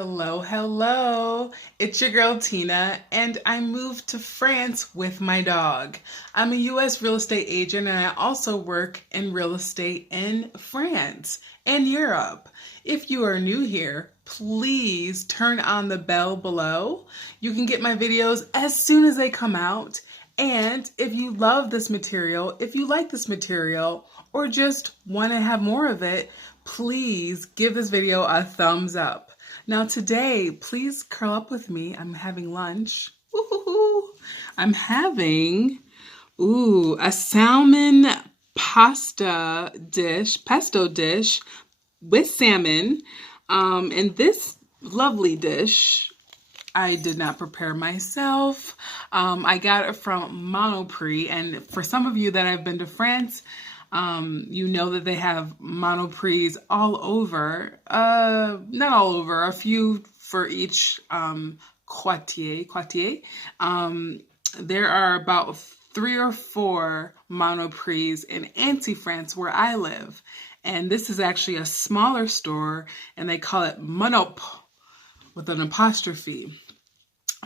Hello, hello. It's your girl Tina, and I moved to France with my dog. I'm a US real estate agent, and I also work in real estate in France and Europe. If you are new here, please turn on the bell below. You can get my videos as soon as they come out. And if you love this material, if you like this material, or just want to have more of it, please give this video a thumbs up. Now today, please curl up with me. I'm having lunch. Ooh, I'm having, a salmon pesto dish with salmon. And this lovely dish, I did not prepare myself. I got it from Monoprix. And for some of you that have been to France, you know that they have Monoprix all over. Not all over, a few for each quartier. There are about 3 or 4 Monoprix in Annecy, France, where I live. And this is actually a smaller store, and they call it Monop with an apostrophe.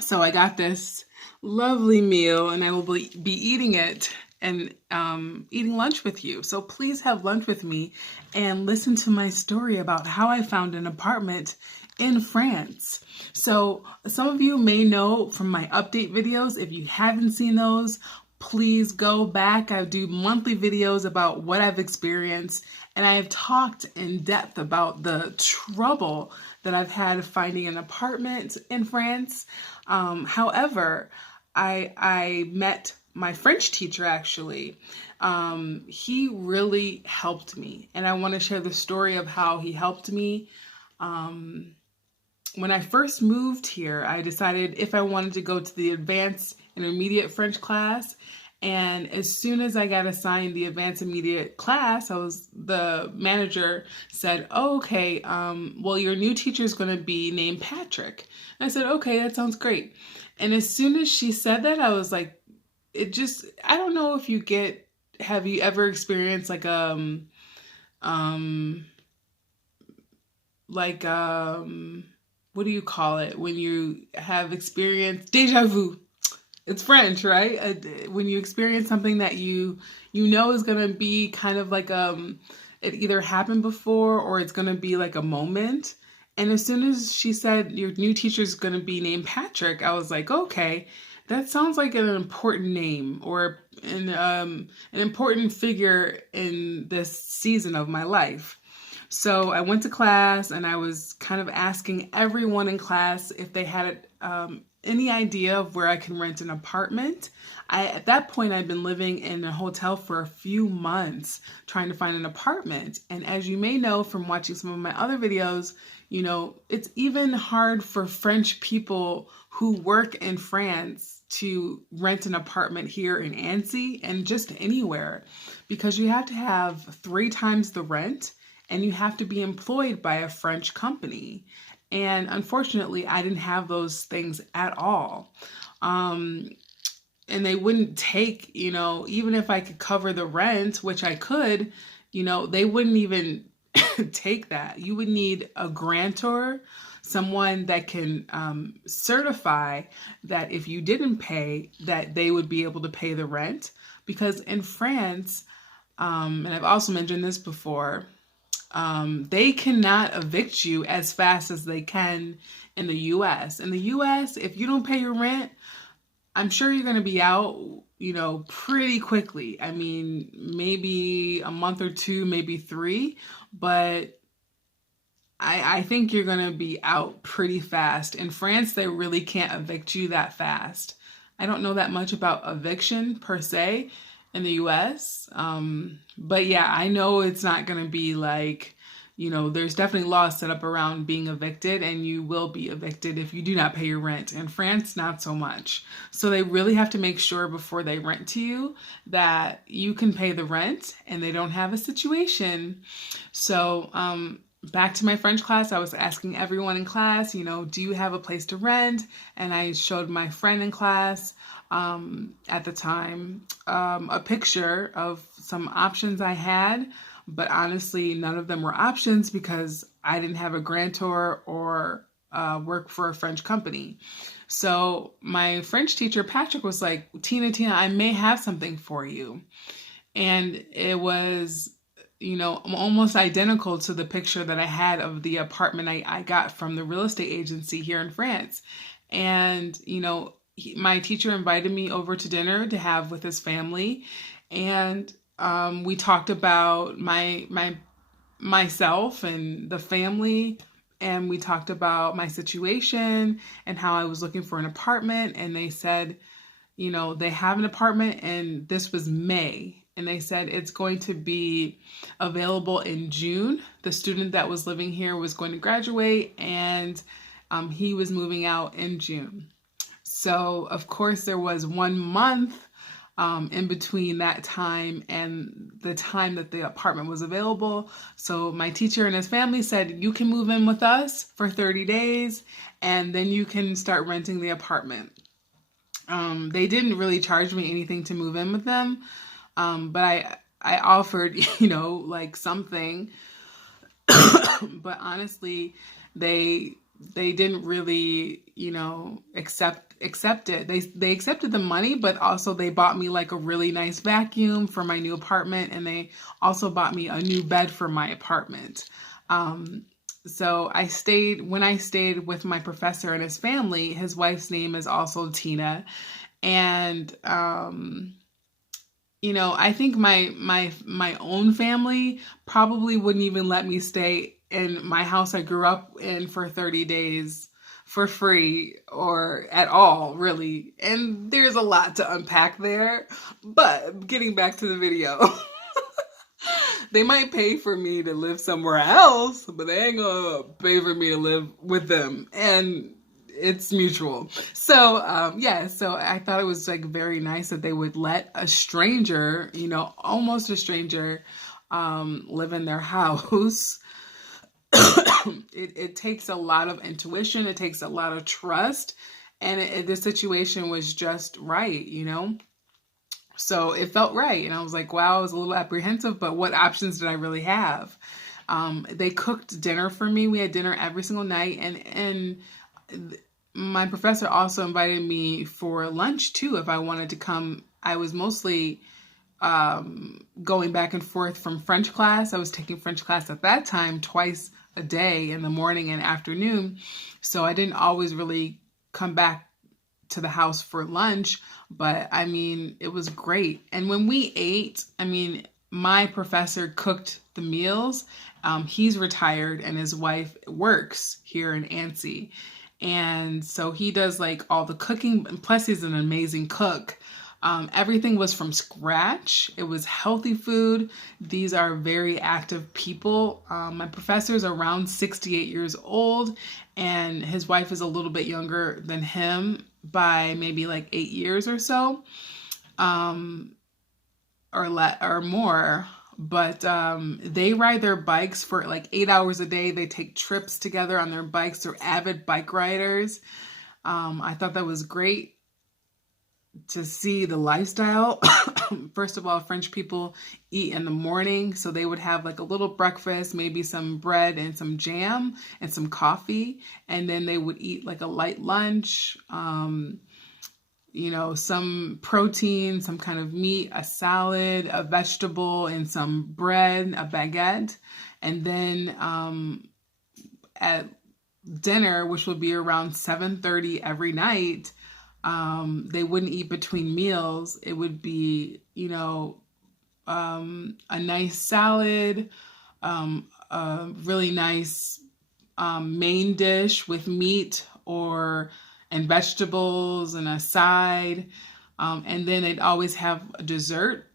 So I got this lovely meal, and I will be eating it and eating lunch with you. So please have lunch with me and listen to my story about how I found an apartment in France. So some of you may know from my update videos. If you haven't seen those, please go back. I do monthly videos about what I've experienced, and I have talked in depth about the trouble that I've had finding an apartment in France. However, I met my French teacher actually. He really helped me, and I want to share the story of how he helped me. When I first moved here, I decided if I wanted to go to the advanced intermediate French class. And as soon as I got assigned the advanced intermediate class, the manager said, "Oh, okay, well, your new teacher is going to be named Patrick." And I said, "Okay, that sounds great." And as soon as she said that, I was like, I don't know if have you ever experienced what do you call it? When you have experienced déjà vu. It's French, right? When you experience something that you know is going to be kind of like it either happened before or it's going to be like a moment. And as soon as she said your new teacher is going to be named Patrick, I was like, okay, that sounds like an important name or an important figure in this season of my life. So I went to class and I was kind of asking everyone in class if they had any idea of where I can rent an apartment. At that point, I'd been living in a hotel for a few months trying to find an apartment. And as you may know from watching some of my other videos, it's even hard for French people who work in France to rent an apartment here in Annecy and just anywhere, because you have to have 3 times the rent and you have to be employed by a French company. And unfortunately, I didn't have those things at all. And they wouldn't take, even if I could cover the rent, which I could, they wouldn't even take that. You would need a grantor, someone that can certify that if you didn't pay, that they would be able to pay the rent. Because in France, and I've also mentioned this before, they cannot evict you as fast as they can in the US. In the US, if you don't pay your rent, I'm sure you're going to be out, pretty quickly. I mean, maybe a month or 2, maybe 3, but I think you're going to be out pretty fast. In France, they really can't evict you that fast. I don't know that much about eviction per se in the US. But yeah, I know it's not going to be like, there's definitely laws set up around being evicted, and you will be evicted if you do not pay your rent. In France, not so much. So they really have to make sure before they rent to you that you can pay the rent and they don't have a situation. So, back to my French class, I was asking everyone in class, do you have a place to rent? And I showed my friend in class at the time a picture of some options I had, but honestly, none of them were options because I didn't have a grantor or work for a French company. So my French teacher, Patrick, was like, Tina, I may have something for you. And it was, almost identical to the picture that I had of the apartment I got from the real estate agency here in France. And, my teacher invited me over to dinner to have with his family. And we talked about myself and the family, and we talked about my situation and how I was looking for an apartment. And they said, they have an apartment, and this was May. And they said it's going to be available in June. The student that was living here was going to graduate, and he was moving out in June. So, of course, there was 1 month in between that time and the time that the apartment was available. So my teacher and his family said, you can move in with us for 30 days and then you can start renting the apartment. They didn't really charge me anything to move in with them. But I offered, something, but honestly, they didn't really, accept it. They accepted the money, but also they bought me like a really nice vacuum for my new apartment. And they also bought me a new bed for my apartment. So when I stayed with my professor and his family, his wife's name is also Tina. And, I think my own family probably wouldn't even let me stay in my house I grew up in for 30 days for free or at all, really. And there's a lot to unpack there. But getting back to the video, they might pay for me to live somewhere else, but they ain't gonna pay for me to live with them. And it's mutual. So, so I thought it was like very nice that they would let a stranger, almost a stranger, live in their house. It takes a lot of intuition. It takes a lot of trust. And the situation was just right, So it felt right. And I was like, wow, I was a little apprehensive, but what options did I really have? They cooked dinner for me. We had dinner every single night. And my professor also invited me for lunch too if I wanted to come. I was mostly going back and forth from French class. I was taking French class at that time twice a day, in the morning and afternoon. So I didn't always really come back to the house for lunch, but I mean, it was great. And when we ate, my professor cooked the meals. He's retired and his wife works here in Annecy. And so he does like all the cooking, plus he's an amazing cook. Everything was from scratch. It was healthy food. These are very active people. My professor's around 68 years old, and his wife is a little bit younger than him by maybe like 8 years or so, or more. But they ride their bikes for like 8 hours a day. They take trips together on their bikes. They're avid bike riders. I thought that was great to see the lifestyle. First of all, French people eat in the morning. So they would have like a little breakfast, maybe some bread and some jam and some coffee. And then they would eat like a light lunch, some protein, some kind of meat, a salad, a vegetable, and some bread, a baguette. And then at dinner, which would be around 7:30 every night, they wouldn't eat between meals. It would be, a nice salad, a really nice main dish with meat and vegetables and a side. And then they'd always have a dessert,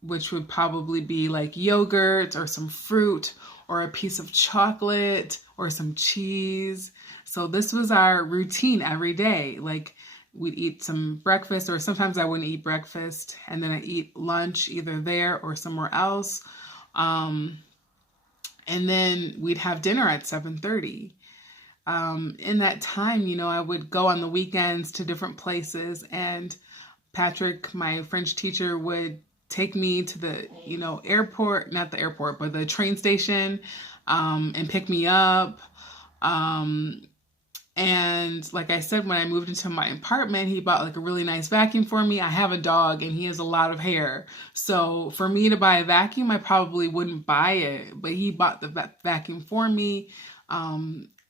which would probably be like yogurt or some fruit or a piece of chocolate or some cheese. So this was our routine every day. Like, we'd eat some breakfast, or sometimes I wouldn't eat breakfast, and then I'd eat lunch either there or somewhere else. And then we'd have dinner at 7:30. In that time, I would go on the weekends to different places, and Patrick, my French teacher, would take me to the, airport, not the airport, but the train station, and pick me up. And like I said, when I moved into my apartment, he bought like a really nice vacuum for me. I have a dog and he has a lot of hair. So for me to buy a vacuum, I probably wouldn't buy it, but he bought the vacuum for me.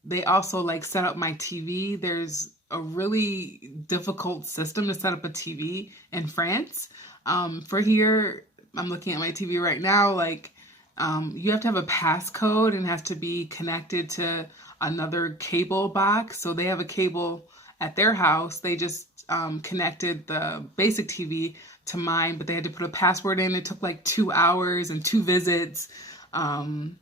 They also like set up my TV. There's a really difficult system to set up a TV in France. For here, I'm looking at my TV right now, like you have to have a passcode and has to be connected to another cable box. So they have a cable at their house. They just connected the basic TV to mine, but they had to put a password in. It took like 2 hours and 2 visits. And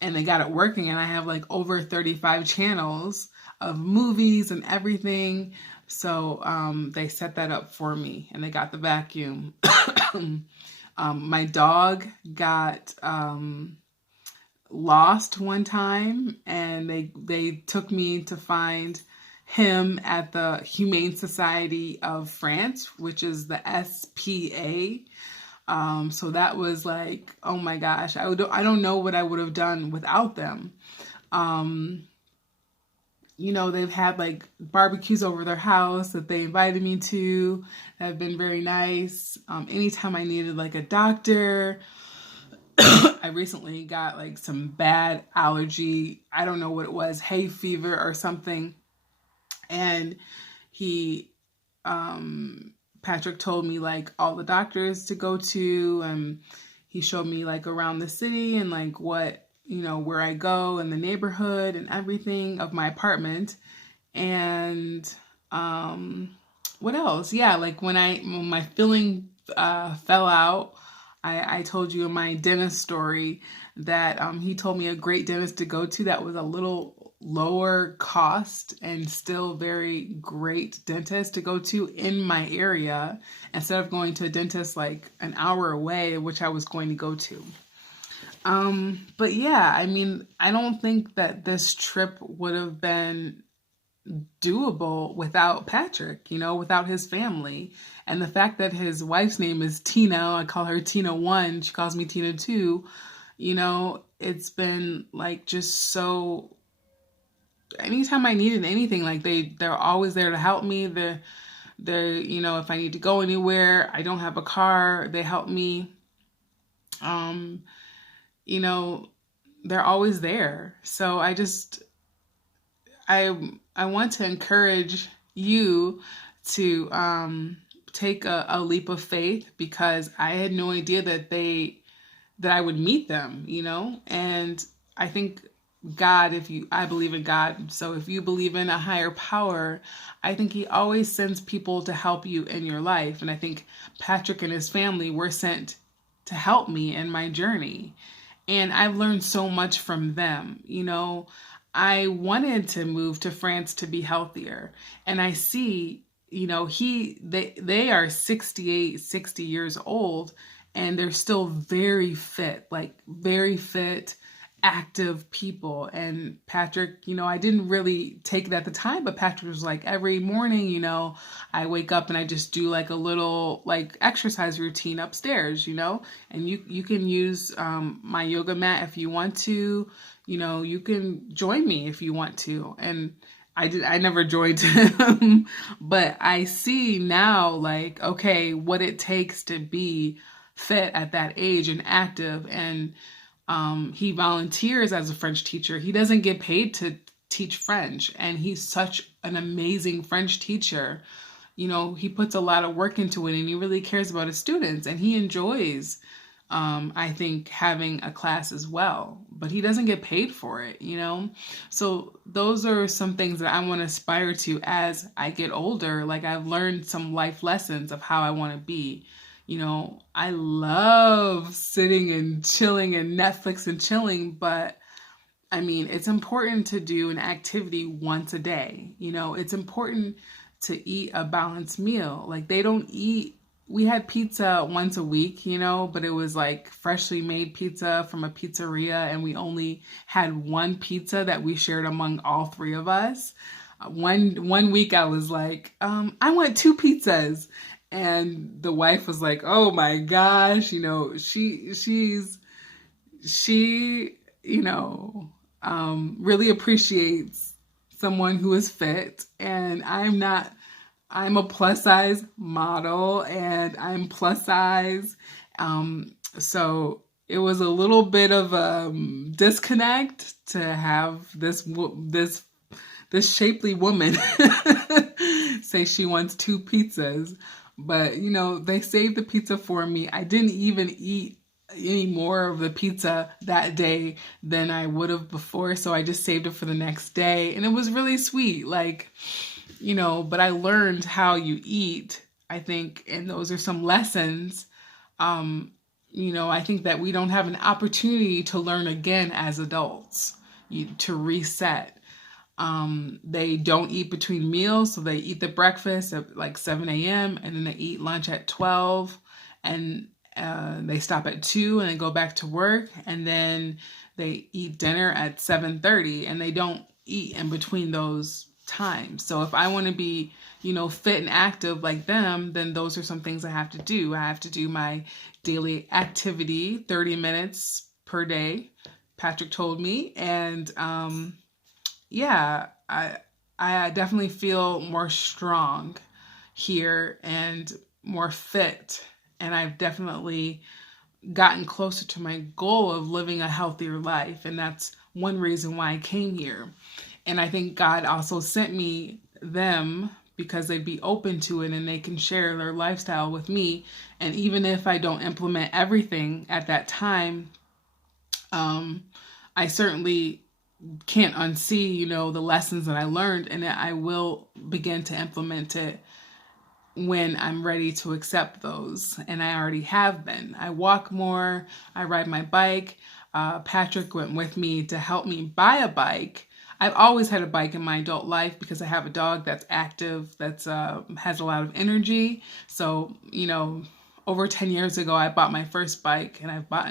they got it working. And I have like over 35 channels of movies and everything. So they set that up for me and they got the vacuum. My dog got lost one time and they took me to find him at the Humane Society of France, which is the SPA. So that was like, oh my gosh, I don't know what I would have done without them. You know, they've had like barbecues over their house that they invited me to that have been very nice. Anytime I needed like a doctor, I recently got like some bad allergy. I don't know what it was, hay fever or something. And Patrick told me like all the doctors to go to, and he showed me like around the city and like what, you know, where I go in the neighborhood and everything of my apartment. And what else? Yeah, like when my feeling fell out, I told you in my dentist story that he told me a great dentist to go to that was a little lower cost and still very great dentist to go to in my area instead of going to a dentist like an hour away, which I was going to go to. But yeah, I mean, I don't think that this trip would have been doable without Patrick, you know, without his family. And the fact that his wife's name is Tina, I call her Tina 1, she calls me Tina 2, you know, it's been like just so, anytime I needed anything, like they're always there to help me. They're, you know, if I need to go anywhere, I don't have a car, they help me. You know, they're always there. So I want to encourage you to take a leap of faith, because I had no idea that I would meet them, you know? And I think God, I believe in God. So if you believe in a higher power, I think he always sends people to help you in your life. And I think Patrick and his family were sent to help me in my journey. And I've learned so much from them. You know, I wanted to move to France to be healthier. And I see, you know, they are 68, 60 years old, and they're still very fit, like very fit, active people. And Patrick, you know, I didn't really take it at the time, but Patrick was like, every morning, you know, I wake up and I just do like a little like exercise routine upstairs, you know, and you can use my yoga mat if you want to, you know, you can join me if you want to. And I never joined him, but I see now like, okay, what it takes to be fit at that age and active. And he volunteers as a French teacher. He doesn't get paid to teach French, and he's such an amazing French teacher. You know, he puts a lot of work into it, and he really cares about his students, and he enjoys, I think, having a class as well, but he doesn't get paid for it, you know? So those are some things that I want to aspire to as I get older. Like, I've learned some life lessons of how I want to be. You know, I love sitting and chilling and Netflix and chilling, but I mean, it's important to do an activity once a day. You know, it's important to eat a balanced meal. Like, we had pizza once a week, you know, but it was like freshly made pizza from a pizzeria, and we only had one pizza that we shared among all three of us. One week I was like, I want 2 pizzas. And the wife was like, oh my gosh, you know, she, you know, really appreciates someone who is fit, and I'm a plus size model, and I'm plus size. So it was a little bit of a disconnect to have this shapely woman say she wants 2 pizzas. But, they saved the pizza for me. I didn't even eat any more of the pizza that day than I would have before. So I just saved it for the next day. And it was really sweet. But I learned how you eat, I think. And those are some lessons. I think that we don't have an opportunity to learn again as adults, to reset. They don't eat between meals, so they eat the breakfast at like 7 a.m. and then they eat lunch at 12, and they stop at 2 and they go back to work, and then they eat dinner at 7:30, and they don't eat in between those times. So if I want to be, fit and active like them, then those are some things I have to do. I have to do my daily activity, 30 minutes per day, Patrick told me, and yeah, I definitely feel more strong here and more fit. And I've definitely gotten closer to my goal of living a healthier life. And that's one reason why I came here. And I think God also sent me them because they'd be open to it and they can share their lifestyle with me. And even if I don't implement everything at that time, I certainly can't unsee, the lessons that I learned, and I will begin to implement it when I'm ready to accept those. And I already have been. I walk more, I ride my bike. Patrick went with me to help me buy a bike. I've always had a bike in my adult life because I have a dog that's active, that's has a lot of energy. So, over 10 years ago, I bought my first bike, and I've bought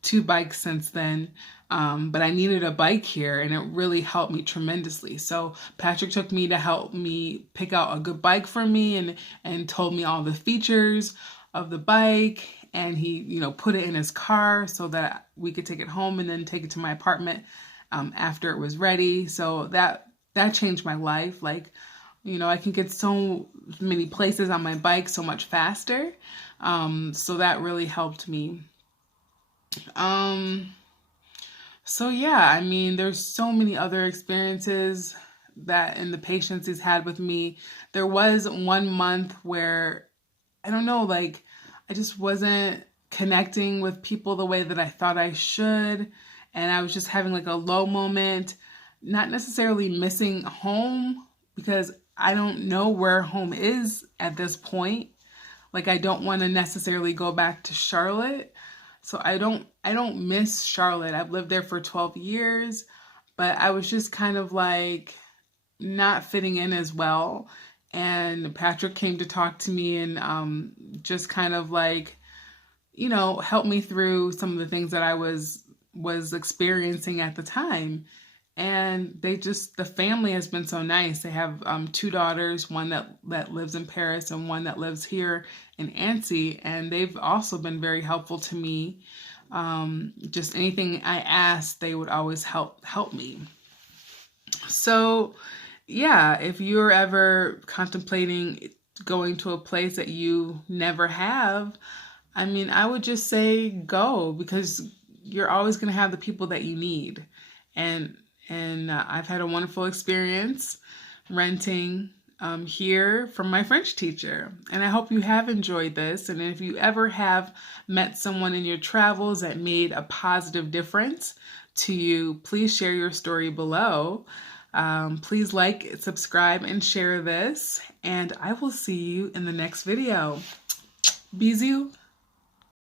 2 bikes since then. But I needed a bike here, and it really helped me tremendously. So Patrick took me to help me pick out a good bike for me, and told me all the features of the bike, and he, put it in his car so that we could take it home and then take it to my apartment after it was ready. So that changed my life. I can get so many places on my bike so much faster. So that really helped me. So yeah, there's so many other experiences and the patience he's had with me. There was 1 month where, I don't know, I just wasn't connecting with people the way that I thought I should. And I was just having a low moment, not necessarily missing home, because I don't know where home is at this point. I don't want to necessarily go back to Charlotte. So I don't miss Charlotte. I've lived there for 12 years, but I was just kind of not fitting in as well. And Patrick came to talk to me and just kind of help me through some of the things that I was experiencing at the time. And the family has been so nice. They have 2 daughters, one that lives in Paris and one that lives here in Annecy. And they've also been very helpful to me. Just anything I asked, they would always help me. So yeah, if you're ever contemplating going to a place that you never have, I would just say go, because you're always going to have the people that you need. And I've had a wonderful experience renting here from my French teacher. And I hope you have enjoyed this. And if you ever have met someone in your travels that made a positive difference to you, please share your story below. Please like, subscribe, and share this. And I will see you in the next video. Bisous.